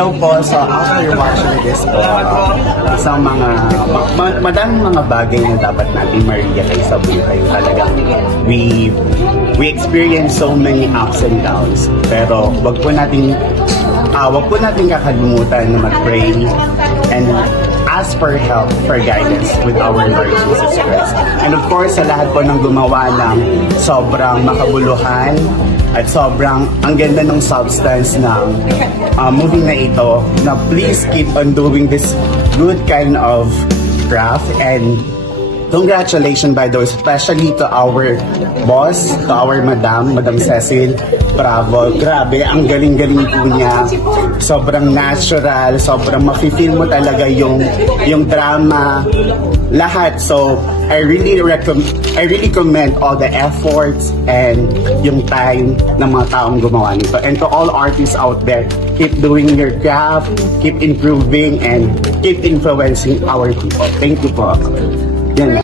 Hello po, so after watching this po, isang madaming mga bagay na dapat natin ma-realize sa buhay. Talagang we experience so many ups and downs. Pero wag po natin kakalimutan na mag-pray and ask for help, for guidance with our Lord Jesus Christ. And of course, sa lahat po ng gumawa ng sobrang makabuluhan at sobrang ang ganda ng substance ng movie na ito, na please keep on doing this good kind of craft, and congratulations by the way, especially to our boss, to our Madam Cecil. Bravo, grabe, ang galing-galing po niya. Sobrang natural, sobrang mafe-feel mo talaga yung drama, lahat. So, I really commend all the efforts and yung time ng mga taong gumawa nito. And to all artists out there, keep doing your craft, keep improving, and keep influencing our people. Thank you po. Yan.